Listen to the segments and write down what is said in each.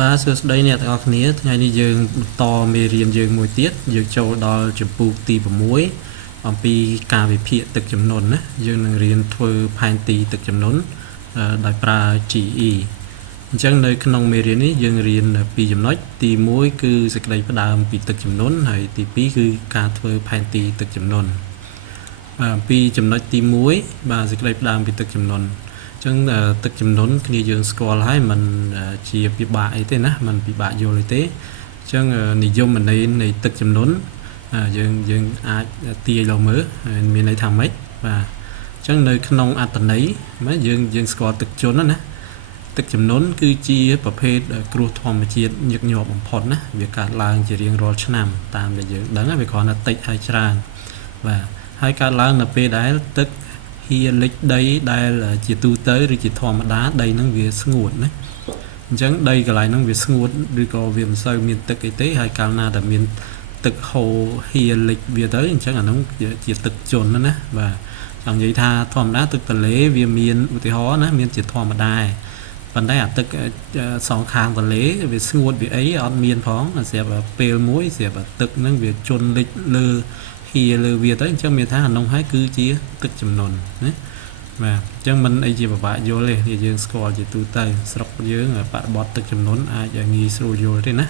បាទសួស្តីអ្នកទាំងអស់គ្នាថ្ងៃនេះយើងបន្តមេរៀនយើងមួយទៀតយើងចូលដល់ចម្ពោះទី6អំពីការវិភាគទឹកជំនន់ណាយើងនឹងរៀនធ្វើផែនទីទឹកជំនន់ដោយប្រើ GE អញ្ចឹងនៅក្នុងមេរៀននេះយើងរៀនពីចំណុចទី1គឺសេចក្តីផ្ដើមពីទឹកជំនន់ហើយទី2គឺការធ្វើផែនទីទឹកជំនន់ពីចំណុចទី1បាទសេចក្តីផ្ដើមពីទឹកជំនន់ចឹងទឹកជំនន់គ្នាយើងស្គាល់ហើយมันជាពិបាកអីទេណាมันពិបាកយល់អីទេចឹងនិយមន័យនៃទឹកជំនន់យើងអាចទាយឡើងមើលមានន័យថាម៉េចបាទចឹងនៅក្នុងអត្ថន័យយើងស្គាល់ទឹកជន់ណាទឹកជំនន់គឺជាប្រភេទគ្រោះធម្មជាតិញឹកញាប់បំផុតណាវាកើតឡើងជារៀងរាល់ឆ្នាំតាមដែលយើងដឹងវាគ្រាន់តែតិចហើយច្រើនបាទហើយកើតឡើងនៅពេលដែលទឹកហៀលិចដីដែលជាទូទៅឬជាធម្មតាដីនឹងវាស្ងួតណាអញ្ចឹងដីកន្លែងហ្នឹងវាស្ងួតឬក៏វាមិនសូវមានទឹកអីទេហើយកាលណាតែមានទឹកហូរហៀលិចវាទៅអញ្ចឹងអាហ្នឹងជាទឹកជន់ណាបាទចង់និយាយថាធម្មតាទឹកទន្លេវាមានឧទាហរណ៍ណាមានជាធម្មតាប៉ុន្តែអាទឹកសងខាងទន្លេវាស្ងួតវាអីអត់មានផងស្រាប់ពេលមួយស្រាប់ទឹកហ្នឹងវាជន់លិចលើហៀលើវាទៅអញ្ចឹងមានថាអានោះហើយគឺជាទឹកជំនន់ណាបាទអញ្ចឹងមិនអីជាពិបាកយល់ទេយើងស្គាល់ជាទូទៅស្រុកយើងបរិបទទឹកជំនន់អាចងាយស្រួលយល់ទេណា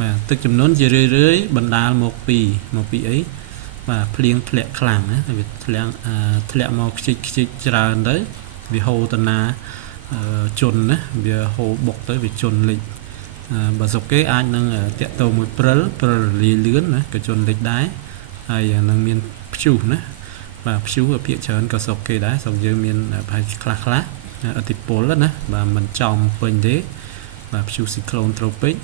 បាទទឹកជំនន់ជារឿយបណ្ដាលមកពីអីបាទភ្លៀងធ្លាក់ខ្លាំងណាវាធ្លាក់មកខ្ជិចច្រើនទៅវាហូរទៅណាជន់ណាវាហូរបុកទៅវាជន់លិចបើស្រុកគេអាចនឹងតាក់ទងមួយព្រិលលាលឿនណាក៏ជន់លិចដែរហើយនឹងមានព្យុះណាបាទព្យុះភាគច្រើនក៏ស្រុកគេដែរស្រុកយើងមានប្រហែលខ្លះឥទ្ធិពលណាបាទមិនចំពេញទេបាទព្យុះស៊ីក្លូនត្រូពិក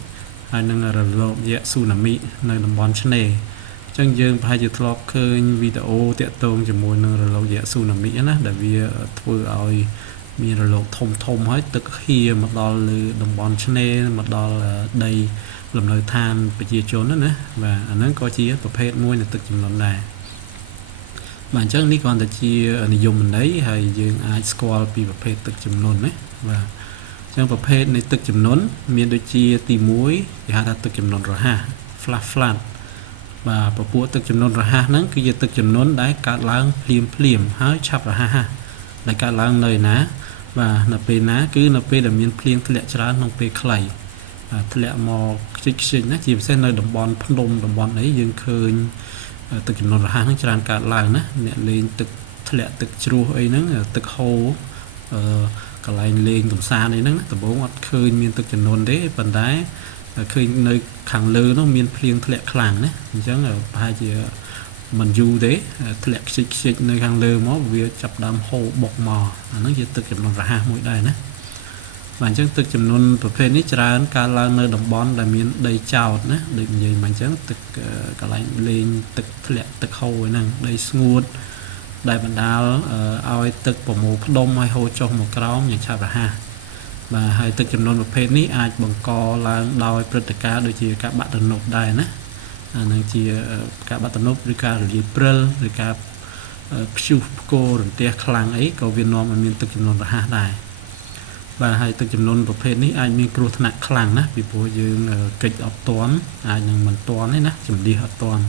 ហើយនឹងរលកយក្សស៊ូណាមីនៅតំបន់ឆ្នេរអញ្ចឹងយើងប្រហែលជាធ្លាប់ឃើញវីដេអូតាក់ទងជាមួយនឹងរលកយក្សស៊ូណាមីណាដែលវាធ្វើឲ្យមានរលកធំហើយទឹកហៀមកដល់លើតំបន់ឆ្នេរមកដល់ដីលំនៅឋានប្រជាជនណាបាទអាហ្នឹងក៏ជាប្រភេទមួយនៃទឹកជំនន់ដែរបាទអញ្ចឹងនេះគ្រាន់តែជានិយមន័យហើយយើងអាចស្គាល់ពីប្រភេទទឹកជំនន់ណាបាទអញ្ចឹងប្រភេទនៃទឹកជំនន់មានដូចជាទី1គេហៅថាទឹកជំនន់រហ័ស flash flood បាទពពួកទឹកជំនន់រហ័សហ្នឹងគឺជាទឹកជំនន់ដែលកើតឡើងភ្លាមហើយឆាប់រហ័សដែលកើតឡើងនៅណាបាទនៅពេលណាគឺនៅពេលដែលមានភ្លៀងធ្លាក់ច្រើនក្នុងពេលខ្លីធ្លាក់មកខ្ជិចណាជាពិសេសនៅតំបន់ភ្នំតំបន់អីយើងឃើញទឹកជំនន់រហ័សហ្នឹងច្រើនកើតឡើងណាអ្នកលេងទឹកធ្លាក់ទឹកជ្រោះអីហ្នឹងទឹកហូរកន្លែងលេងកំសាន្តអីហ្នឹងដំបូងអត់ឃើញមានទឹកជំនន់ទេប៉ុន្តែឃើញនៅខាងលើនោះមានភ្លៀងធ្លាក់ខ្លាំងណាអញ្ចឹងប្រហែលជាមិនយូរទេធ្លាក់ខ្ជិចនៅខាងលើមកវាចាប់ដើមហូរបុកមកអាហ្នឹងជាទឹកជំនន់រហ័សមួយដែរណាបាទអញ្ចឹងទឹកជំនន់ប្រភេទនេះច្រើនកើតឡើងនៅតំបន់ដែលមានដីចោតណាដូចនិយាយមកអញ្ចឹងទឹកកន្លែងលេងទឹកធ្លាក់ទឹកហូរហ្នឹងដីស្ងួតដែលបណ្ដាលឲ្យទឹកប្រមូលផ្ដុំឲ្យហូរចុះមកក្រោមយ៉ាងឆាប់រហ័សបាទហើយទឹកជំនន់ប្រភេទនេះអាចបង្កឡើងដោយព្រឹត្តិការណ៍ដូចជាការបាក់ទំនប់ដែរណាអានឹងជាការបាក់ទំនប់ឬការរលាយព្រិលឬការព្យុះផ្គររន្ទះខ្លាំងអីក៏វានាំឲ្យមានទឹកជំនន់រហ័សដែរបាទហើយទឹកជំនន់ប្រភេទនេះអាចមានគ្រោះថ្នាក់ខ្លាំងណាស់ពីព្រោះយើងកិច្ចអត់ទាន់អាចនឹងមិនទាន់ទេណាជំនះអត់ទាន់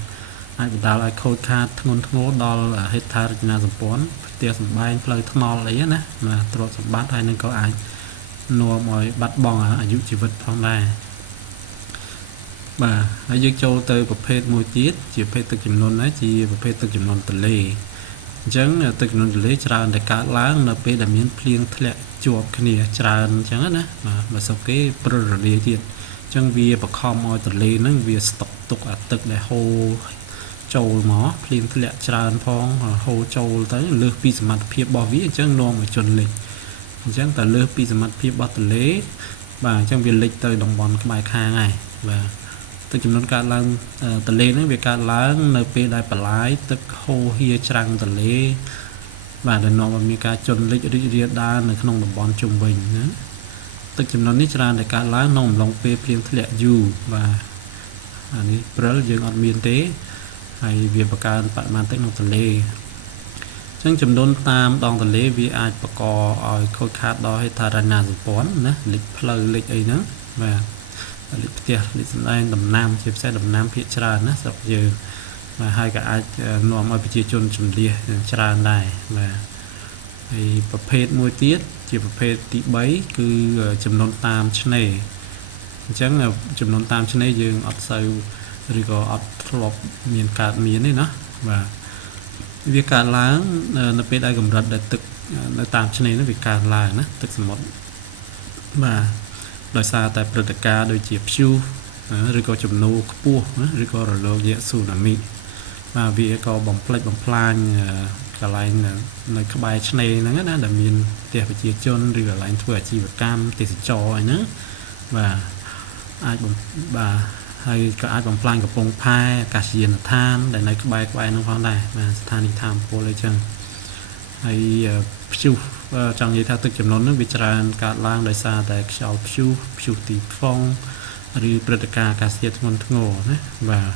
អាចបណ្ដាលឲ្យខូចខាតធ្ងន់ធ្ងរដល់ហេដ្ឋារចនាសម្ព័ន្ធផ្ទះសម្បែងផ្លូវថ្នល់អីណាទ្រព្យសម្បត្តិហើយនឹងក៏អាចនាំឲ្យបាត់បង់អាយុជីវិតផងដែរបាទហើយយើងចូលទៅប្រភេទមួយទៀតជាប្រភេទទឹកជំនន់ណាជាប្រភេទទឹកជំនន់ទន្លេអញ្ចឹងទឹកជំនន់ទន្លេច្រើនតែកើតឡើងនៅពេលដែលមានភ្លៀងធ្លាក់ជាប់គ្នាច្រើនអញ្ចឹងណាបាទបើសិនគេព្រិលរលាយទៀតអញ្ចឹងវាបខំឲ្យទន្លេហ្នឹងវាស្តុកទុកអាទឹកដែលហូរចូលមកភ្លៀងធ្លាក់ច្រើនផងហូរចូលទៅលើសពីសមត្ថភាពរបស់វាអញ្ចឹងនាំឲ្យជន់លិចអញ្ចឹងតែលើសពីសមត្ថភាពរបស់ទន្លេបាទអញ្ចឹងវាលិចទៅតំបន់ក្បែរខាងហើយបាទទឹកជំនន់កើតឡើងទន្លេហ្នឹងវាកើតឡើងនៅពេលដែលបន្លាយទឹកហូរហៀច្រាំងទន្លេបាទដែលនាំឲ្យមានការជន់លិចរីករាលដាលនៅក្នុងតំបន់ជុំវិញណាទឹកជំនន់នេះច្រើនតែកើតឡើងក្នុងអំឡុងពេលភ្លៀងធ្លាក់យូរបាទអានេះព្រិលយើងអត់មានទេហើយវាបង្កើនបរិមាណទឹកក្នុងទន្លេអញ្ចឹងចំនួនតាមដងទន្លេវាអាចបង្កឲ្យខូចខាតដល់ហេដ្ឋារចនាសម្ព័ន្ធណាលិចផ្លូវលិចអីហ្នឹង và lịch tiệc lịch này đầm nam chia sẻ đầm nam phía tràn á sọc giờ và hai cái ai nòm ở phía chôn chùm lia tràn này và thìประเภทមួយទៀតជាប្រភេទទី3គឺចំនួនតាមឆ្នេរអញ្ចឹងចំនួនតាមឆ្នេរយើងអត់សូវឬក៏អត់ធ្លាប់មានកើតមានទេណាបាទវាកើតឡើងនៅពេលដែលកម្រិតដែលទឹកនៅតាមឆ្នេរនោះវាកើនឡើងណាទឹកសមុទ្របាទដោយសារតែព្រឹត្តិការណ៍ដូចជាព្យុះឬក៏ជំនោរខ្ពស់ឬក៏រលកយក្សស៊ូណាមីបាទវាក៏បំផ្លិចបំផ្លាញកន្លែងនៅក្បែរឆ្នេរហ្នឹងណាដែលមានផ្ទះប្រជាជនឬកន្លែងធ្វើអាជីវកម្មទេសចរអីហ្នឹងបាទអាចបាទហើយក៏អាចបំផ្លាញកំពង់ផែអាកាសយានដ្ឋានដែលនៅក្បែរនោះផងដែរបាទស្ថានីយ៍ថាមពលអីចឹងហើយព្យុះចង់និយាយថាទឹកចំនួនហ្នឹងវាច្រើនកើតឡើងដោយសារតែខ្យល់ព្យុះទីផ្វងឬព្រឹត្តិការណ៍អាកាសធាតុធ្ងន់ធ្ងរណាបាទ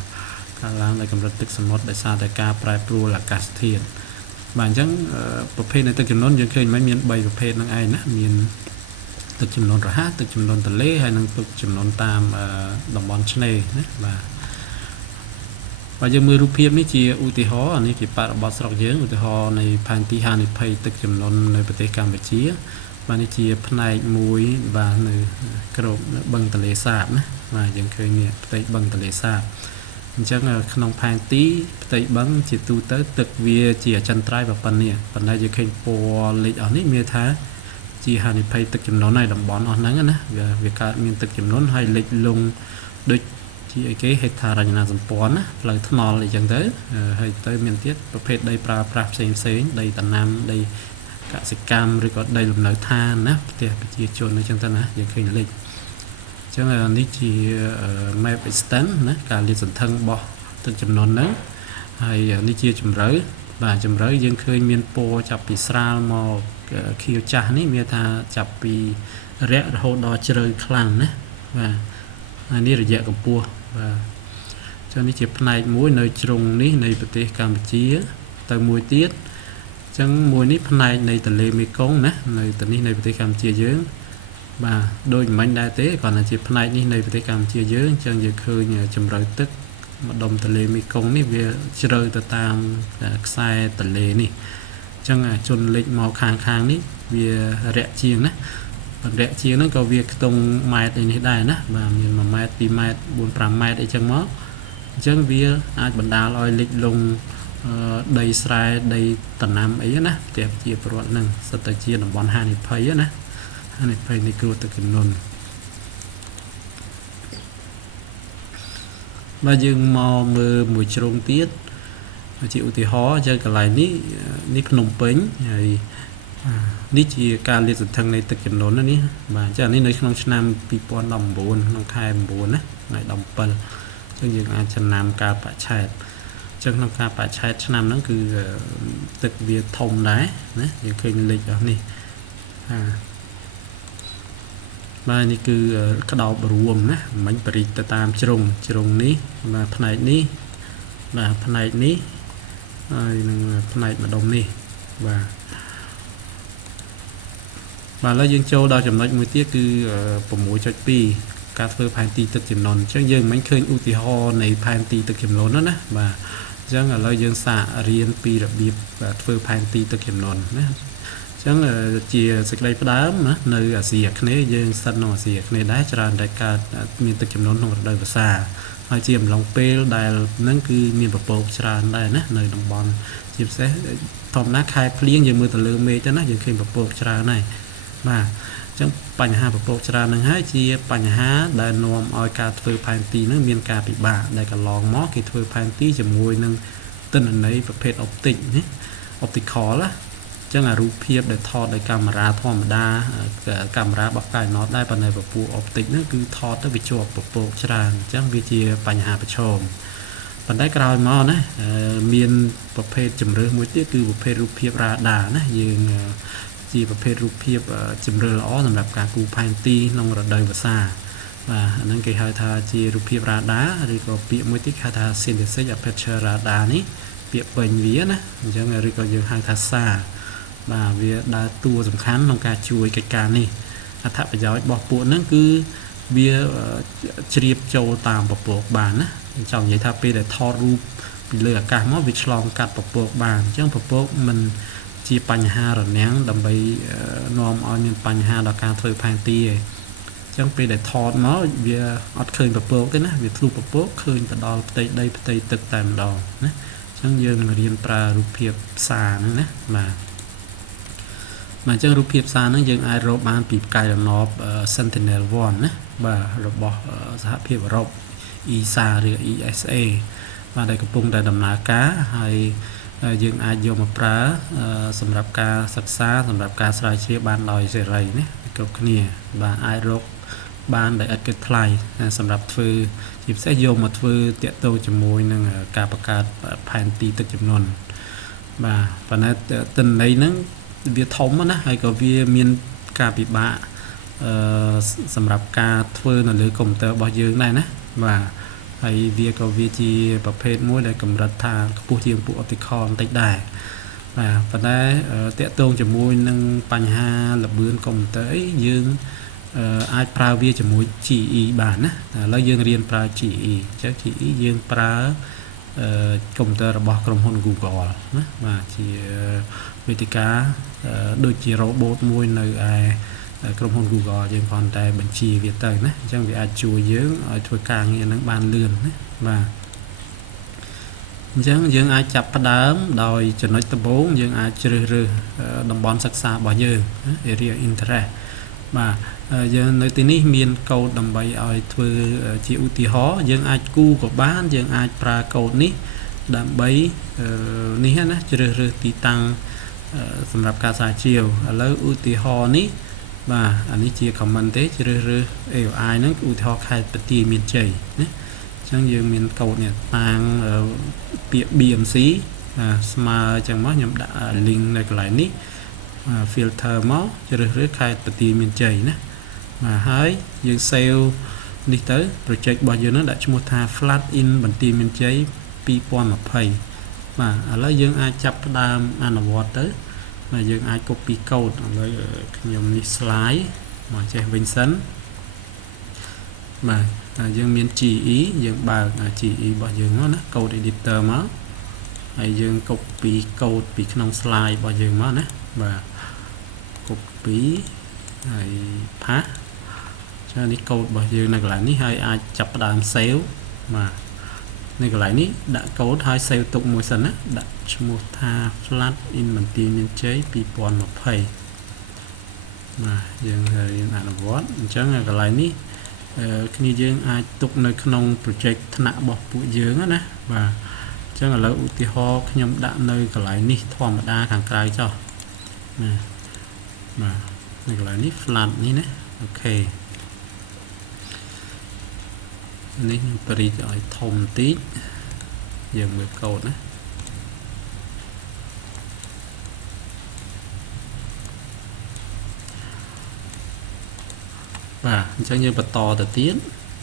កើតឡើងដោយកម្រិតទឹកសមុទ្រដោយសារតែការប្រែប្រួលអាកាសធាតុបាទអញ្ចឹងប្រភេទនៃទឹកចំនួនយើងឃើញមិនមាន3ប្រភេទហ្នឹងឯងណាមានទឹកចំនួនរហ័សទឹកចំនួនទន្លេហើយនិងទឹកចំនួនតាមតំបន់ឆ្នេរណាបាទបើយើងមើលរូបភាពនេះជាឧទាហរណ៍នេះជាបរិបទស្រុកយើងឧទាហរណ៍នៃផែនទីហានិភ័យទឹកចំនួននៅប្រទេសកម្ពុជាបាទនេះជាផ្នែកមួយបាទនៅក្របបឹងទន្លេសាបណាបាទយើងឃើញនេះផ្ទៃបឹងទន្លេសាបអញ្ចឹងក្នុងផែនទីផ្ទៃបឹងជាទូទៅទឹកវាជាអចិន្ត្រៃយ៍ប៉ុណ្ណេះប៉ុន្តែយើងឃើញពណ៌លេខអស់នេះមានថាជាហានិភ័យទឹកចំនួនហើយតំបន់អស់ហ្នឹងណាវាកើតមានទឹកចំនួនហើយលេខលងដូចជាអីគេហេដ្ឋារចនាសម្ព័ន្ធណាផ្លូវថ្នល់អីចឹងទៅហើយទៅមានទៀតប្រភេទដីប្រើប្រាស់ផ្សេងដីដំណាំដីកសិកម្មឬក៏ដីលំនៅឋានណាផ្ទះប្រជាជនអីចឹងទៅណាយើងឃើញលេខអញ្ចឹងនេះជា map extent ណាការលាតសន្ធឹងរបស់ទឹកចំនួនហ្នឹងហើយនេះជាជម្រៅបាទជម្រៅយើងឃើញមានពណ៌ចាប់ពីស្រាលមកខៀវចាស់នេះមានថាចាប់ពីរយៈរហូតដល់ជ្រៅខ្លាំងណាបាទហើយនេះរយៈកម្ពស់បាទចឹងនេះជាផ្នែកមួយនៅជ្រុងនេះនៃប្រទេសកម្ពុជាទៅមួយទៀតចឹងមួយនេះផ្នែកនៃទន្លេមេគង្គណានៅទីនេះនៃប្រទេសកម្ពុជាយើងបាទដូចមិនដែរទេគ្រាន់តែជាផ្នែកនេះនៃប្រទេសកម្ពុជាយើងចឹងយើងឃើញជម្រៅទឹកម្ដុំទន្លេមេគង្គនេះវាជ្រៅទៅតាមខ្សែទន្លេនេះចឹងជន់លិចមកខាងនេះវារាក់ជាងណារយៈជាងហ្នឹងក៏វាខ្ទង់ម៉ែត្រនេះដែរណាបាទមាន1ម៉ែត្រ2ម៉ែត្រ4 5ម៉ែត្រអីចឹងមកអញ្ចឹងវាអាចបណ្ដាលឲ្យលិចលង់ដីស្រែដីដំណាំអីណាផ្ទះជាប្រវត្តិហ្នឹងសិតតែជាតំបន់ហានិភ័យណាហានិភ័យនៃគ្រោះទឹកជំនន់បើយើងមកមើលមួយជ្រុងទៀតជាឧទាហរណ៍យើងកន្លែងនេះភ្នំពេញហើយនេះជាការលាតសន្ធឹងនៃទឹកចំនួននេះបាទចានេះនៅក្នុងឆ្នាំ2019ក្នុងខែ9ណាថ្ងៃ17អញ្ចឹងយើងអាចចំណាំការបច្ឆេទអញ្ចឹងក្នុងការបច្ឆេទឆ្នាំហ្នឹងគឺទឹកវាធំដែរណាយើងឃើញលេខរបស់នេះបាទនេះគឺក្តោបរួមណាមិញបរិចទៅតាមជ្រុងនេះបាទផ្នែកនេះបាទផ្នែកនេះហើយនឹងផ្នែកម្ដុំនេះបាទបាទឥឡូវយើងចូលដល់ចំណុចមួយទៀតគឺ 6.2 ការធ្វើផែនទីទឹកចំនួនអញ្ចឹងយើងមិនឃើញឧទាហរណ៍នៃផែនទីទឹកចំនួនណាបាទអញ្ចឹងឥឡូវយើងសាករៀនពីរបៀបធ្វើផែនទីទឹកចំនួនណាអញ្ចឹងជាសេចក្តីផ្ដើមណានៅអាស៊ីអាគ្នេយ៍យើងស្ថិតនៅអាស៊ីអាគ្នេយ៍ដែរច្រើនតែកើតមានទឹកចំនួនក្នុងរដូវវស្សាហើយជាអំឡុងពេលដែលហ្នឹងគឺមានពពកច្រើនដែរណានៅតំបន់ជាពិសេសធម្មតាខែភ្លៀងយើងមើលទៅលើមេឃទៅណាយើងឃើញពពកច្រើនហើយបាទអញ្ចឹងបញ្ហាពពកច្រើនហ្នឹងហើយជាបញ្ហាដែលនាំឲ្យការធ្វើផែនទីហ្នឹងមានការពិបាកដែលកន្លងមកគេធ្វើផែនទីជាមួយនឹងទិន្នន័យប្រភេទ optic ណា optical ណាអញ្ចឹងអារូបភាពដែលថតដោយកាមេរ៉ាធម្មតាកាមេរ៉ារបស់ Canon ដែរប៉ុន្តែពពួក optic ហ្នឹងគឺថតទៅវាជាប់ពពកច្រើនអញ្ចឹងវាជាបញ្ហាប្រឈមប៉ុន្តែក្រោយមកណាមានប្រភេទជំរឿសមួយទៀតគឺប្រភេទរូបភាពរ៉ាដាណាយើងជាប្រភេទរូបភាពជំរឿល្អសម្រាប់ការគូរផែនទីក្នុងរដូវវស្សាបាទអាហ្នឹងគេហៅថាជារូបភាពរ៉ាដាឬក៏ពាក្យមួយទៀតហៅថា synthetic aperture radar នេះពាក្យពេញវាណាអញ្ចឹងឬក៏យើងហៅថា SAR បាទវាដើរតួសំខាន់ក្នុងការជួយកិច្ចការនេះអត្ថប្រយោជន៍របស់ពួកហ្នឹងគឺ វាជ្រាបចូលតាមពពកបានណាចង់និយាយថាពេលដែលថតរូបពីលើអាកាសមកវាឆ្លងកាត់ពពកបានអញ្ចឹងពពកមិនជាបញ្ហារនាំងដើម្បីនាំឲ្យមានបញ្ហាដល់ការធ្វើផែនទីឯងអញ្ចឹងពេលដែលថតមកវាអត់ឃើញពពកទេណាវាធ្លុះពពកឃើញទៅដល់ផ្ទៃដីផ្ទៃទឹកតែម្ដងណាអញ្ចឹងយើងនឹងរៀនប្រើរូបភាពសារហ្នឹងណាបាទអញ្ចឹងរូបភាពសារហ្នឹងយើងអាចរកបានពីផ្កាយរណប Sentinel-1 ណាបាទរបស់សហភាពអឺរ៉ុប ESA ឬ ESA បាទដែលកំពុងតែដំណើរការហើយយើងអាចយកមកប្រើសម្រាប់ការសិក្សាសម្រាប់ការស្រាវជ្រាវបានដោយសេរីណាគ្រប់គ្នាបាទអាចរកបានដោយឥតគិតថ្លៃសម្រាប់ធ្វើជាពិសេសយកមកធ្វើតាក់ទងជាមួយនឹងការបង្កើតផែនទីទឹកជំនន់បាទប៉ុន្តែទិន្នន័យហ្នឹងវាធំណាហើយក៏វាមានការពិបាកសម្រាប់ការធ្វើនៅលើកុំព្យូទ័ររបស់យើងដែរណាបាទហើយវាជាប្រភេទមួយដែលកម្រិតថាខ្ពស់ជាងពួក optical បន្តិចដែរបាទប៉ុន្តែតាក់ទងជាមួយនឹងបញ្ហាលម្អឿនកុំព្យូទ័រអីយើងអាចប្រើវាជាមួយ GE បានណាឥឡូវយើងរៀនប្រើ GE អញ្ចឹង GE យើងប្រើកុំព្យូទ័ររបស់ក្រុមហ៊ុន Google ណាបាទជាវេទិកាដូចជា robot មួយនៅឯក្រុមហ៊ុន Google យើងគ្រាន់តែបញ្ជាវាទៅណាអញ្ចឹងវាអាចជួយយើងឲ្យធ្វើការងារនឹងបានលឿនណាបាទអញ្ចឹងយើងអាចចាប់ផ្ដើមដោយចំណុចដំបូងយើងអាចជ្រើសរើសតំបន់សិក្សារបស់យើង area interest បាទយើងនៅទីនេះមានកូដដើម្បីឲ្យធ្វើជាឧទាហរណ៍យើងអាចគូក៏បានយើងអាចប្រើកូដនេះដើម្បីនេះណាជ្រើសរើសទីតាំងសម្រាប់ការស្រាវជ្រាវឥឡូវឧទាហរណ៍នេះបាទអានេះជា comment ទេជ្រើសរើស AOI ហ្នឹងឧទាហរណ៍ខេត្តបន្ទាយមានជ័យណាអញ្ចឹងយើងមានកូដនេះតាំងពាក្យ BMC ស្មើអញ្ចឹងមកខ្ញុំដាក់ link នៅកន្លែងនេះ filter មកជ្រើសរើសខេត្តបន្ទាយមានជ័យណាបាទហើយយើង save នេះទៅ project របស់យើងនឹងដាក់ឈ្មោះថា Flood in បន្ទាយមានជ័យ2020បាទឥឡូវយើងអាចចាប់ផ្ដើមអនុវត្តទៅបាទយើងអាច copy code ឥឡូវខ្ញុំនេះ slide មកចេះវិញសិនបាទយើងមាន GE យើងបើក GE របស់យើងមកណា code editor មកហើយយើង copy code ពីក្នុង slide របស់យើងមកណាបាទ copy ហើយ paste ចានេះ code របស់យើងនៅកន្លែងនេះហើយអាចចាប់ផ្ដើម save បាទនៅកន្លែងនេះដាក់ code ហើយ save ទុកមួយសិនណាដាក់ឈ្មោះថា Flood in បន្ទាយមានជ័យ2020បាទយើងរៀនអនុវត្តអញ្ចឹងកន្លែងនេះគ្នាយើងអាចទុកនៅក្នុង project ថ្នាក់របស់ពួកយើងណាបាទអញ្ចឹងឥឡូវឧទាហរណ៍ខ្ញុំដាក់នៅកន្លែងនេះធម្មតាខាងក្រៅចុះណាបាទនៅកន្លែងនេះ flood នេះណាអូខេនេះខ្ញុំបរិយាឲ្យធំបន្តិចយើងមើលកូដណាបាទអញ្ចឹងយើងបន្តទៅទៀត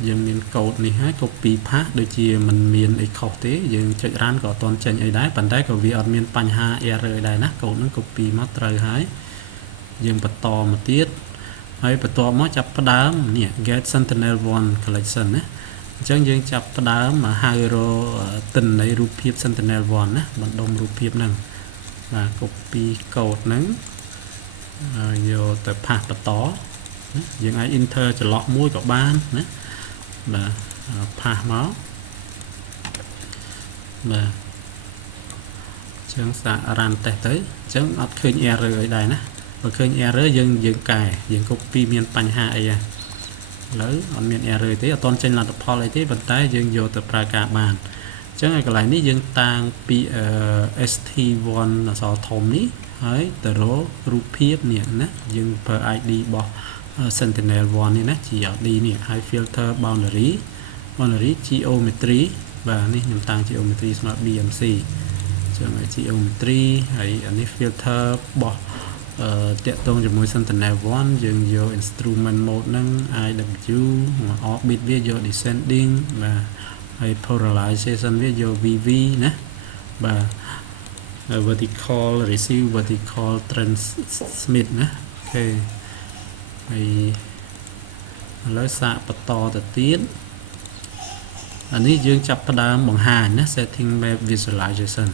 យើងមានកូដនេះហើយ copy paste ដូចជាมันមានអីខុសទេយើងចុច run ក៏អត់ទាន់ចេញអីដែរប៉ុន្តែក៏វាអត់មានបញ្ហា error ដែរណាកូដហ្នឹង copy មកត្រូវហើយយើងបន្តមកទៀតហើយបន្ទាប់មកចាប់ផ្ដើមនេះ get Sentinel-1 collection ណាអញ្ចឹងយើងចាប់ផ្ដើមហៅរកទិន្នន័យរូបភាព Sentinel-1 ណាបណ្ដុំរូបភាពហ្នឹងបាទ copy code ហ្នឹងយកទៅ paste បន្តយើងអាច enter ចន្លោះមួយក៏បានណាបាទ paste មកបាទអញ្ចឹងសាក run test ទៅអញ្ចឹងអត់ឃើញ error អីដែរណាបើឃើញ error យើងកែយើង copy មានបញ្ហាអីឥឡូវអត់មាន error ទេអត់ទាន់ចេញលទ្ធផលអីទេប៉ុន្តែយើងយកទៅប្រើការបានអញ្ចឹងឲ្យកន្លែងនេះយើងតាំងពី ST1 អក្សរធំនេះហើយទៅរករូបភាពនេះណាយើងប្រើ ID របស់ Sentinel-1 នេះណា GLD នេះហើយ filter boundary geometry បាទនេះខ្ញុំតាំង geometry ស្មើ BMC ចឹង geometry ហើយអានេះ filter របស់តាក់ទងជាមួយ Sentinel-1 យើងយក instrument mode ហ្នឹង IW orbit វាយក descending បាទហើយ polarization វាយក VV ណាបាទ vertical receive vertical transmit ណាអូខេហើយ លើសាកបន្តទៅទៀតអានេះយើងចាប់ផ្ដើមបង្ហាញណា setting map visualization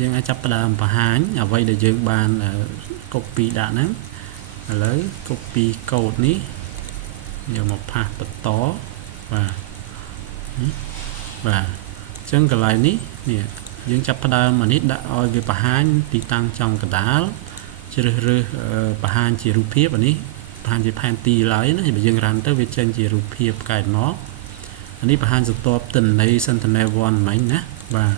យើងអាចចាប់ផ្ដើមបង្ហាញអ្វីដែលយើងបាន copy ដាក់ហ្នឹងឥឡូវ copy code នេះយកមកផាសបន្តបាទបាទអញ្ចឹងកន្លែងនេះយើងចាប់ផ្ដើមអានេះដាក់ឲ្យវាបង្ហាញទីតាំងចំកណ្ដាលជ្រើសរើសបង្ហាញជារូបភាពអានេះបង្ហាញជាផែនទីឡើយណាបើយើងរ៉ាន់ទៅវាចេញជារូបភាពកែមកអានេះបង្ហាញសន្ទាប់ទិន្នន័យ Sentinel-1 មិញណាបាទ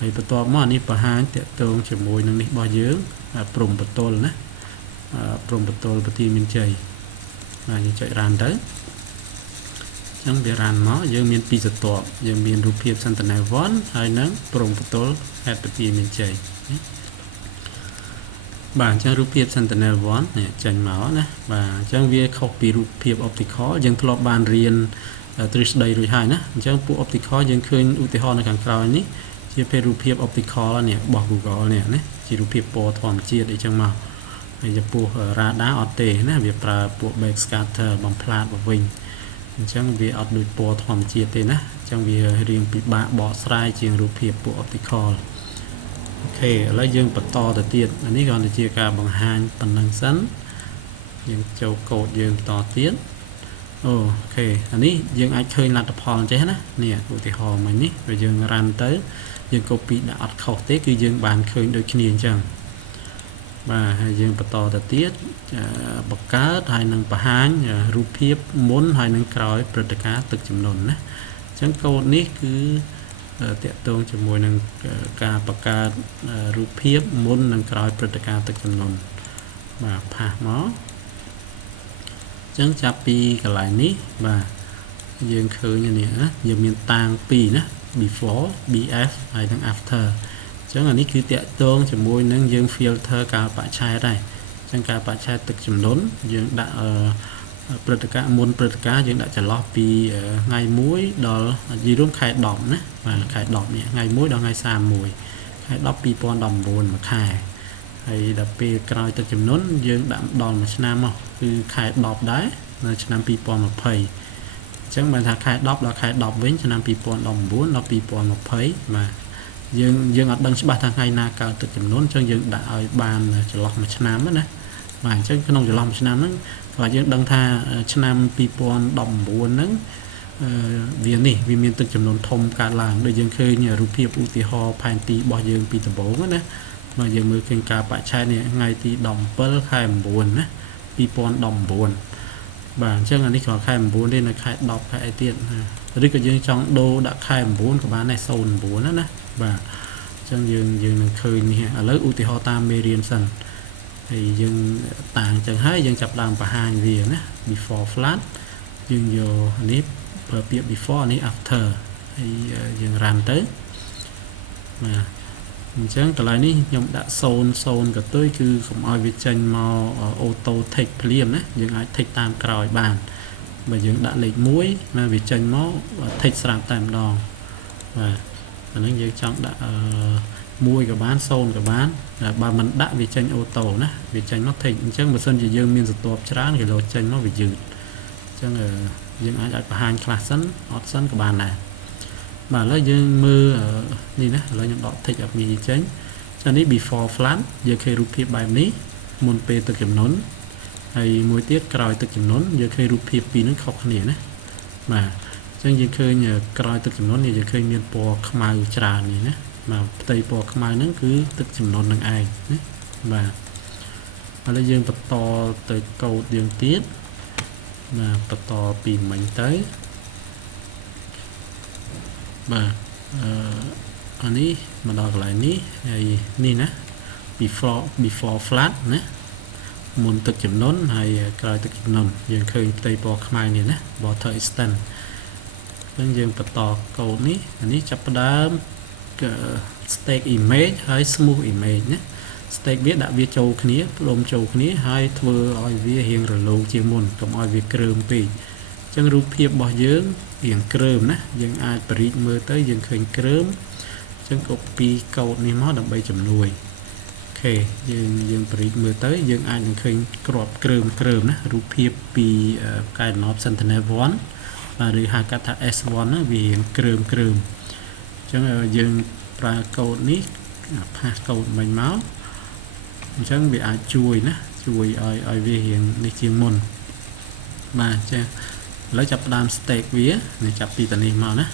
ហើយបន្ទាប់មកអានេះបង្ហាញតាក់ទងជាមួយនឹងនេះរបស់យើងព្រំបន្ទល់ណាព្រំបន្ទល់ប្រទីមានជ័យបាទយើងចុចរ៉ាន់ទៅអញ្ចឹងវារ៉ាន់មកយើងមានពីរសន្ទាប់យើងមានរូបភាព Sentinel-1 ហើយនឹងព្រំបន្ទល់ខេត្តប្រទីមានជ័យបាទអញ្ចឹងរូបភាព Sentinel-1 នេះចេញមកណាបាទអញ្ចឹងវាខុសពីរូបភាព optical យើងធ្លាប់បានរៀនទ្រឹស្ដីរួចហើយណាអញ្ចឹងពួក optical យើងឃើញឧទាហរណ៍នៅខាងក្រោយនេះជាពេលរូបភាព optical នេះរបស់ Google នេះណាជារូបភាពពណ៌ធម្មជាតិអីចឹងមកហើយចំពោះ radar អត់ទេណាវាប្រើពួក backscatter បំផ្លាតមកវិញអញ្ចឹងវាអត់ដូចពណ៌ធម្មជាតិទេណាអញ្ចឹងវារៀងពិបាកបកស្រាយជាងរូបភាពពួក optical អូខេឥឡូវយើងបន្តទៅទៀតអានេះគ្រាន់តែជាការបង្ហាញប៉ុណ្ណឹងសិនយើងចូលកូដយើងបន្តទៀតអូខេអានេះយើងអាចឃើញលទ្ធផលអញ្ចឹងណានេះឧទាហរណ៍មិញនេះបើយើងរ៉ាន់ទៅយើង copy ដាក់អត់ខុសទេគឺយើងបានឃើញដូចគ្នាអញ្ចឹងបាទហើយយើងបន្តទៅទៀតបង្កើតហើយនឹងបង្ហាញរូបភាពមុនហើយនឹងក្រោយព្រឹត្តិការណ៍ទឹកជំនន់ណាអញ្ចឹងកូដនេះគឺតាក់ទងជាមួយនឹងការបង្កើតរូបភាពមុននិងក្រោយព្រឹត្តិការណ៍ទឹកជំនន់បាទផាសមកអញ្ចឹងចាប់ពីកន្លែងនេះបាទយើងឃើញនេះណាយើងមានតាង2ណា before bf ហើយនិង after អញ្ចឹងអានេះគឺតាក់ទងជាមួយនឹងយើង filter ការបច្ឆេទដែរអញ្ចឹងការបច្ឆេទទឹកជំនន់យើងដាក់ព្រឹត្តិការណ៍មុនព្រឹត្តិការណ៍យើងដាក់ចន្លោះពីថ្ងៃ1ដល់និយាយរួមខែ10ណាបាទខែ10នេះថ្ងៃ1ដល់ថ្ងៃ31ខែ10 2019មួយខែហើយដល់ពេលក្រោយទឹកជំនន់យើងដាក់ដល់មួយឆ្នាំមកគឺខែ10ដែរនៅឆ្នាំ2020អញ្ចឹងបានថាខែ10ដល់ខែ10វិញឆ្នាំ2019ដល់2020បាទយើងអត់ដឹងច្បាស់ថាថ្ងៃណាកើតទឹកជំនន់អញ្ចឹងយើងដាក់ឲ្យបានចន្លោះមួយឆ្នាំណាបាទអញ្ចឹងក្នុងចន្លោះមួយឆ្នាំហ្នឹងគាត់យើងដឹងថាឆ្នាំ2019ហ្នឹងវាមានទឹកចំនួនធំកើតឡើងដូចយើងឃើញរូបភាពឧទាហរណ៍ផែនទីរបស់យើងពីដំបូងណាមកយើងមើលឃើញការបច្ឆេទនេះថ្ងៃទី17ខែ9ណា2019បាទអញ្ចឹងអានេះគ្រាន់ខែ9ទេនៅខែ10ខែអីទៀតឬក៏យើងចង់ដូរដាក់ខែ9ក៏បានដែរ09ណាបាទអញ្ចឹងយើងនឹងឃើញនេះឥឡូវឧទាហរណ៍តាមមេរៀនសិនហើយយើងតាំងចឹងហើយយើងចាប់ដើមបង្ហាញវាណា before flat យើងយកនេះប្រើពាក្យ before នេះ after ហើយយើង run ទៅបាទអញ្ចឹងកន្លែងនេះខ្ញុំដាក់0ក៏ទុយគឺកុំឲ្យវាចេញមក auto take ភ្លាមណាយើងអាច take តាមក្រោយបានបើយើងដាក់លេខ1ណាវាចេញមក take ស្រាប់តែម្ដងបាទអាហ្នឹងយើងចង់ដាក់1ក៏បាន0ក៏បានបើមិនដាក់វាចេញអូតូណាវាចេញមក take អញ្ចឹងបើសិនជាយើងមានសន្ទាប់ច្រើនគេលោតចេញមកវាយឺតអញ្ចឹងយើងអាចបង្ហាញខ្លះសិនអត់សិនក៏បានដែរបាទឥឡូវយើងមើលនេះណាឥឡូវខ្ញុំដក take ឲ្យវាចេញចានេះ before flat យើងឃើញរូបភាពបែបនេះមុនពេលទឹកជំនន់ហើយមួយទៀតក្រោយទឹកជំនន់យើងឃើញរូបភាពពីរហ្នឹងខុសគ្នាណាបាទអញ្ចឹងយើងឃើញក្រោយទឹកជំនន់នេះយើងឃើញមានពណ៌ខ្មៅច្រើននេះណាបាទផ្ទៃពណ៌ខ្មៅហ្នឹងគឺទឹកជំនន់នឹងឯងណាបាទឥឡូវយើងបន្តទៅកូដយើងទៀតបាទបន្តពីមិញទៅបាទអានេះមកដល់កន្លែងនេះហើយនេះណា before flat ណាមុនទឹកជំនន់ហើយក្រោយទឹកជំនន់យើងឃើញផ្ទៃពណ៌ខ្មៅនេះណា water extent អញ្ចឹងយើងបន្តកូដនេះអានេះចាប់ផ្ដើមstack image ហើយ smooth image ណា stack វាដាក់វាចូលគ្នាផ្ដុំចូលគ្នាហើយធ្វើឲ្យវារៀងរលោងជាងមុនកុំឲ្យវាគ្រើមពេកអញ្ចឹងរូបភាពរបស់យើងរៀងគ្រើមណាយើងអាចបរិចមើលទៅយើងឃើញគ្រើមអញ្ចឹង copy កូដនេះមកដើម្បីជំនួយអូខ เคយើងប្រិយមើលទៅយើងអាចនឹងឃើញក្របគ្រើមណារូបភាពពីកែតំណប់ Sentinel-1 បាទឬហៅកាត់ថា S1 ណាវាគ្រើមអញ្ចឹងយើងប្រើកូដនេះផាសកូដមិញមកអញ្ចឹងវាអាចជួយណាជួយឲ្យវារៀងនេះជាងមុនបាទចាឥឡូវចាប់ផ្ដើម stake វានេះចាប់ពីតានេះមកណា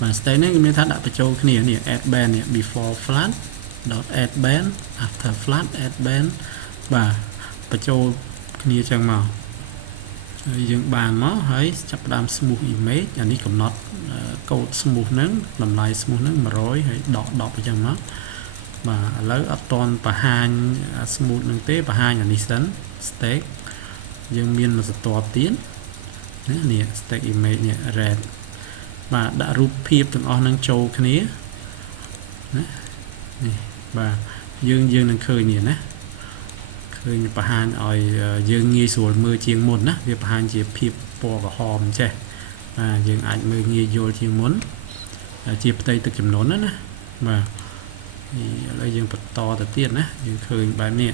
បាទ stake នេះគឺមានថាដាក់បញ្ចូលគ្នានេះ add band នេះ before flat .add band after flat add band បាទបញ្ចូលគ្នាចឹងមកហើយយើងបានមកហើយចាប់ផ្ដើម smooth image អានេះកំណត់កូដ smooth ហ្នឹងតម្លៃ smooth ហ្នឹង100ហើយដក10អញ្ចឹងមកបាទឥឡូវអត់តន់បង្ហាញ smooth ហ្នឹងទេបង្ហាញអានេះសិន stake យើងមានមួយស្ទាប់ទៀតនេះ stake image នេះ red បាទដាក់រូបភាពទាំងអស់ហ្នឹងចូលគ្នាណានេះបាទយើងនឹងឃើញនេះណាឃើញបង្ហាញឲ្យយើងងាយស្រួលមើលជាងមុនណាវាបង្ហាញជាភាពពណ៌ក្រហមចេះបាទយើងអាចមើលងាយយល់ជាងមុនជាផ្ទៃទឹកចំនួនណាបាទឥឡូវយើងបន្តទៅទៀតណាយើងឃើញបែបនេះ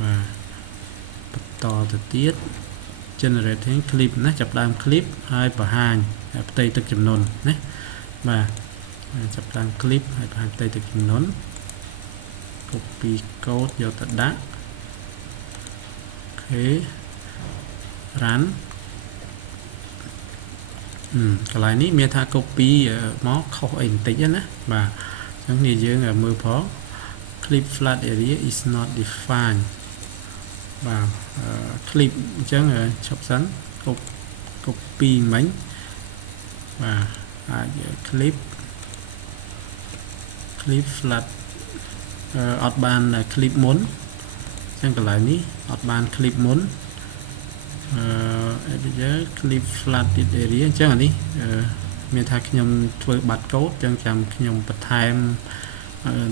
បាទបន្តទៅទៀត generating clip ណាចាប់ដើម clip ហើយបង្ហាញផ្ទៃទឹកចំនួនណាបាទចាប់តាម clip ហើយបង្ហាញផ្ទៃទឹកចំនួន copy code យកទៅដាក់អូខេ run កន្លែងនេះមានថា copy មកខុសអីបន្តិចណាបាទអញ្ចឹងនេះយើងមើលផង clip flat area is not defined បាទ clip អញ្ចឹងឈប់សិន copy មិញបាទអាច clip flat អត់បាន clip មុនអញ្ចឹងកន្លែងនេះអត់បាន clip មុនclip flat area អញ្ចឹងអានេះមានថាខ្ញុំធ្វើបាត់កូដអញ្ចឹងចាំខ្ញុំបន្ថែម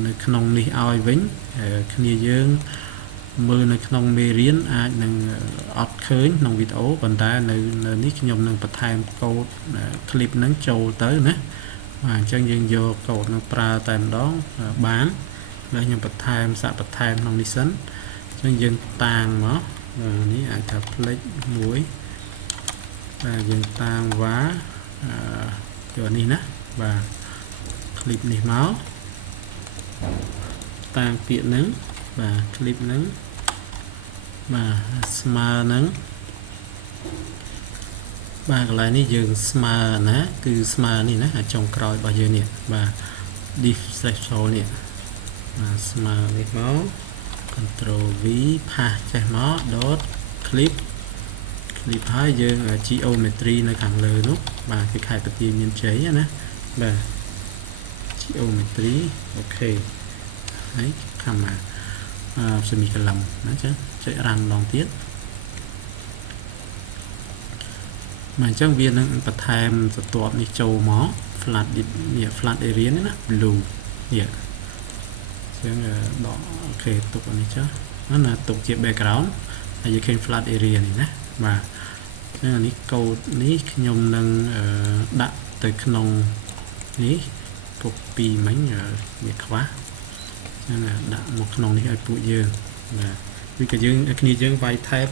នៅក្នុងនេះឲ្យវិញគ្នាយើងមើលនៅក្នុងមេរៀនអាចនឹងអត់ឃើញក្នុងវីដេអូប៉ុន្តែនៅនេះខ្ញុំនឹងបន្ថែមកូដ clip ហ្នឹងចូលទៅណាបាទអញ្ចឹងយើងយកកូដនឹងប្រើតែម្ដងបានហើយខ្ញុំបន្ថែមសាកបន្ថែមក្នុងនេះសិនអញ្ចឹងយើងតាំងមកនេះអាចថា plate មួយបាទយើងតាំងវ៉ាយកនេះណាបាទ clip នេះមកតាំងពាក្យហ្នឹងបាទ clip ហ្នឹងបាទស្មើហ្នឹងបាទកន្លែងនេះយើងស្មើណាគឺស្មើនេះណាចុងក្រោយរបស់យើងនេះបាទ div threshold នេះបាទស្មើនេះមក control v ផាសចេះមក dot clip ហើយយើង geometry នៅខាងលើនោះបាទគឺខែពទាមានជ័យណាបាទ geometry អូខេហើយខាងមកsemicolon ណាចឹងចុច run ម្ដងទៀតមកអញ្ចឹងវានឹងបន្ថែមស្ទាប់នេះចូលមក flat នេះ flat area នេះណា blue នេះអញ្ចឹងដកអូខេទុកអានេះចុះណាទុកជា background ហើយយើងឃើញ flat area នេះណាបាទអញ្ចឹងអានេះកូដនេះខ្ញុំនឹងដាក់ទៅក្នុងនេះ copy មិញវាខ្វះអញ្ចឹងដាក់មកក្នុងនេះឲ្យពួកយើងបាទវាក៏យើងគ្នាយើងវាយថែម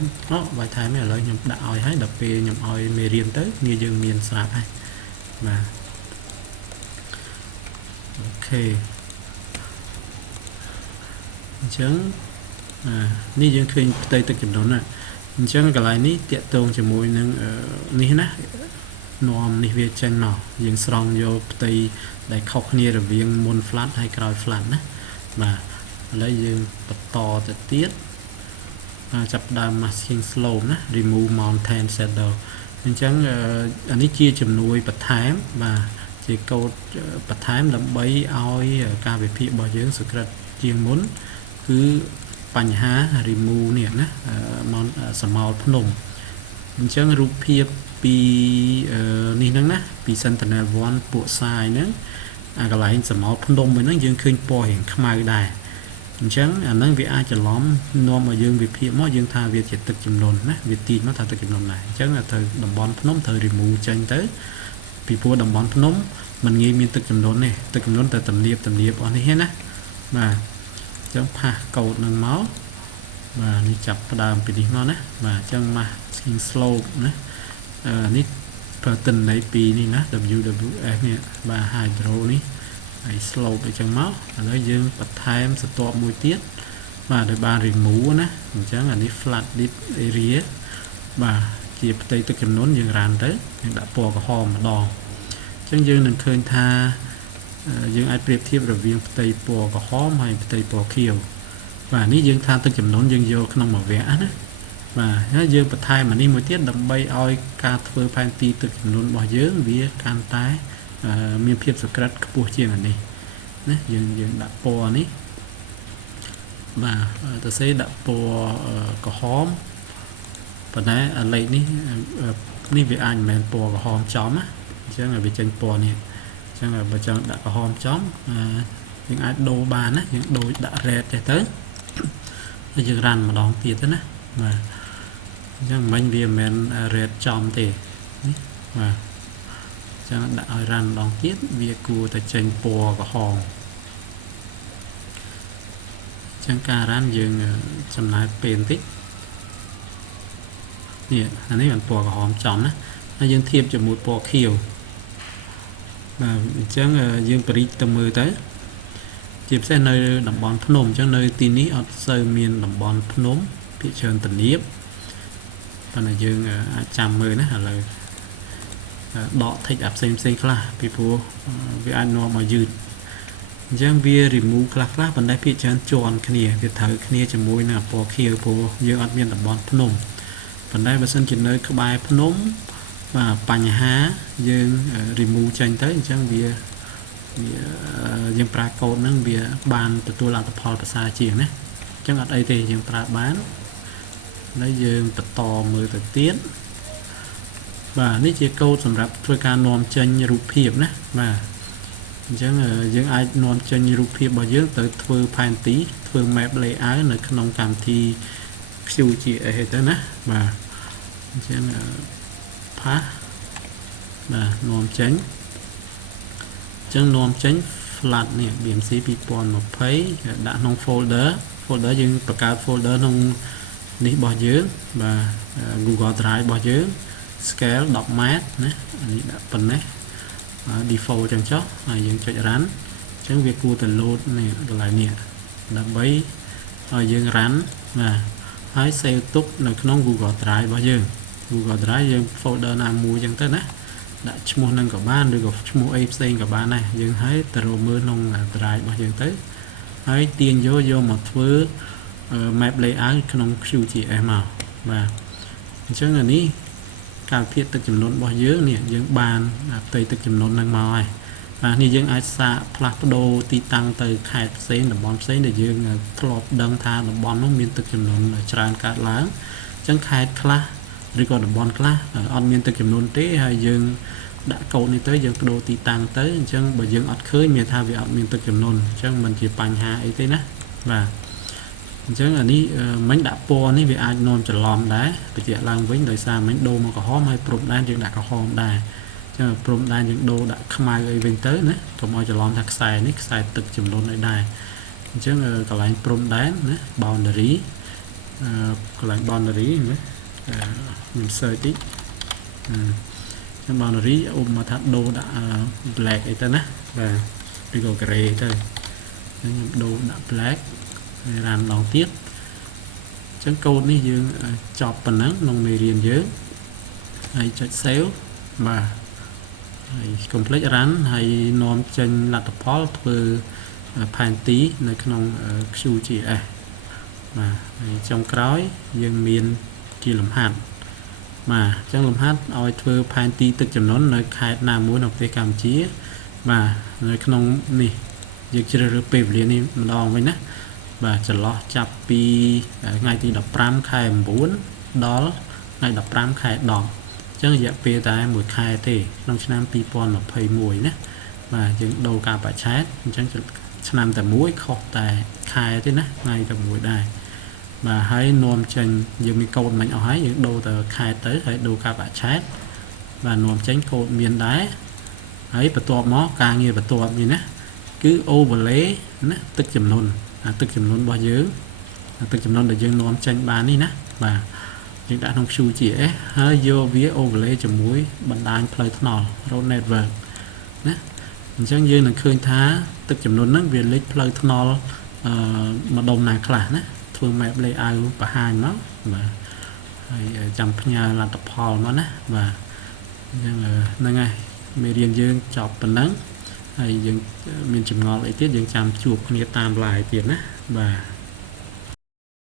វាយថែមឥឡូវខ្ញុំដាក់ឲ្យហើយដល់ពេលខ្ញុំឲ្យមេរៀនទៅគ្នាយើងមានស្រាប់ហើយបាទអូខេអញ្ចឹងនេះយើងឃើញផ្ទៃទឹកចំនួនណាអញ្ចឹងកន្លែងនេះតាក់ទងជាមួយនឹងនេះណានាំនេះវាចេញមកយើងស្រង់យកផ្ទៃដែលខុសគ្នារវាងមុន flat ហើយក្រោយ flat ណាបាទឥឡូវយើងបន្តទៅទៀតចាប់ដើម masking slope ណា remove mountain shadow អញ្ចឹងអានេះជាជំនួយបន្ថែមបាទជាកូដបន្ថែមដើម្បីឲ្យការវិភាគរបស់យើងសុក្រិតជាងមុនគឺបញ្ហា remove នេះណាសមោលភ្នំអញ្ចឹងរូបភាពពីនេះហ្នឹងណាពី Sentinel-1 ពួក size ហ្នឹងកន្លែងសមោលភ្នំមួយហ្នឹងយើងឃើញពណ៌រៀងខ្មៅដែរអញ្ចឹងអាហ្នឹងវាអាចច្រឡំនាំឲ្យយើងវិភាគមកយើងថាវាជាទឹកចំនួនណាវាទីមកថាទឹកចំនួនដែរអញ្ចឹងត្រូវតំបន់ភ្នំត្រូវ remove ចេញទៅពីព្រោះតំបន់ភ្នំมันងាយមានទឹកចំនួននេះទឹកចំនួនទៅទំនាបអស់នេះណាបាទអ chẳng phá code nâng máu và đi chập đàm bị đi ngon á và chẳng mà skin slope nữa nít pattern này pi ní nè WWF nè và hydro ní slope ở trong máu ở dương bật time stop mùi tiết và để bàn rình mũ nè chẳng là đi flat deep area và chỉ tay tôi chấm nón dương ràn tới đã po cái hòm đòn chẳng dương đừng khơi tha dương ai priệp thiệp rồi viên tay po cái hòm hay tay po kiều và ní dương tha tôi chấm nón dương vô không mà vẽ nữa và dương bật thai mà đi một tiết đầm bay oi ca thưa phan ti từ chấm nón bỏ dương vía can tái miền phiệp sực rát bùa chiên ở đây nè dương đã po ní và tôi sẽ đã po cái hòm và nãy lấy ní về anh mình po cái hòm chóm á chứ là về chân po này chứ là về chân đã có hòm chóm những ai đồ bàn á những đồ đã rẹt để tới giờ rằn mà đón tiền thế nè mà chẳng mình về mình rẹt chóm thì mà chẳng đã rằn đón tiết về cua tại chân po cái hòm chẳng cả rắn dương chấm lại bền tích nè anh ấy bạn po cái hòm chóm á nó dương thiệp cho một po khiêu và chẳng dương bari tầm mưa tới chìm xe nơi đồng bòn phnom cho nơi tin ní ở sơ miền đồng bòn phnom bị trơn tình yếp và là dương chạm mưa nữa là đọ thích áp xem là people vì anh nó mà dư chẳng vì remove class vấn đề bị trơn tròn cái này việc thở cái này cho môi là po kia po dương ở miền đồng bòn phnom vấn đề và sân chỉ nơi các bài phnom và bánh há dương remove tranh tới chẳng vì dương pra code nâng vì bàn từ tôi làm tập hợp xa chiều nhé chẳng ở đây thì dương pra bán lấy dương tập to mười tập tiết và ní chia câu sầm rạp tôi ca nôm tranh rụp hiệp nhé mà chẳng dương ai nôm tranh rụp hiệp bao dương tới thưa phan tí thưa map lấy áo nơi nông cảm thì siêu chị ở hệ tới nè mà chẳng phá và nôm tránh chẳng nôm tránh flat nè biển sĩ bị bọn một thấy đã nông folder nhưngประกาศ folder nông ní bỏ dưới và Google Drive bỏ dưới scale đọc mát nè này đã phần đấy default chẳng chó dương chạy rắn chẳng việc cua từ load này lại nè đã bấy dương rắn và hãy save túc là nông Google Drive bỏ dưới Google Drive dương folder nào mua chẳng tới nè đã mua nâng cả ban được mua apps cả ban này dương hãy từ mưa nông Drive bao giờ tới hãy tiền vô một thứ map layout không siêu chỉ em nào và chứ là ní cà phê tự chấm nốt bao nhiêu nè dương bàn tây tự chấm nốt năng màu này và như dương ai xa plakdo ti tăng từ khai xén là bom xén để dương flop đăng tha là bom nó miền tự chấm nốt tràn cả láng chẳng khai class rồi còn là bom class on miền tự chấm nốt thế hay dương đã câu này tới dương đồ ti tăng tới chẳng bởi dương ọt khơi miền tha về miền tự chấm nốt chẳng mình chỉ bành hạ ấy thế nè và chẳng là ní mấy đã po ní vì ai nôn trở lòm đá bị tiệt lang với đời xa mấy đô mà có hóm hay prom đan dương đã có hóm đài chứ prom đan những đô đã khai gây bên tới nữa còn mọi trở lòm thật xài ní xài tự chấm nốt này đài chứ còn lại prom đan nữa boundary còn lại boundary nữa mình sơ tí boundary ôm mà thật đô đã black ấy ta nè và đi go gray thôi đô đã black làm đầu tiết chẳng câu ní dương chọc phần nắng nông mì riêng dưới hay chạy xéo mà complete rắn hay nôm trên là tập phó từ phan tí nơi nông su chỉ mà trong cõi dương miền chỉ làm hạt mà trong làm hạt oi thưa phan tí tức chấm nón nơi khai nam muốn học về cam chí mà nơi nông nì dương chưa được bịp liền đi đòn với nè và chờ lo chập pi ngày thì đọc pram khai 4 đó ngày đọc pram khai đòn chứ dạ pi tại một khai thì trong năm pi pon là phơi mùi nhé và những đầu cả phải trái chẳng năm tại muối khóc tại khai thế nè ngày tại mùi đài và hãy nôm chân dùng mi câu mình ở hãy những đồ từ khai tới hãy đồ cả phải trái và nôm tránh cột miền đá hãy bật to mó càng như bật to như nè cứ overlay nè tức chầm nôn ទឹកចំនួនរបស់យើងទឹកចំនួនដែលយើងនាំចេញបាននេះណាបាទយើងដាក់ក្នុង Vue.js ហើយយកវា overlay ជាមួយបណ្ដាញផ្លូវថ្នល់ road network ណាអញ្ចឹងយើងនឹងឃើញថាទឹកចំនួនហ្នឹងវាលេចផ្លូវថ្នល់ម្ដុំណាខ្លះណាធ្វើ map layout បង្ហាញមកបាទហើយចាំផ្ញើលទ្ធផលមកណាបាទអញ្ចឹងហ្នឹងហើយមេរៀនយើងចប់ប៉ុណ្ណឹងហើយយើងមានចម្ងល់អីទៀតយើងចាំជួបគ្នាតាម live ទៀតណាបាទ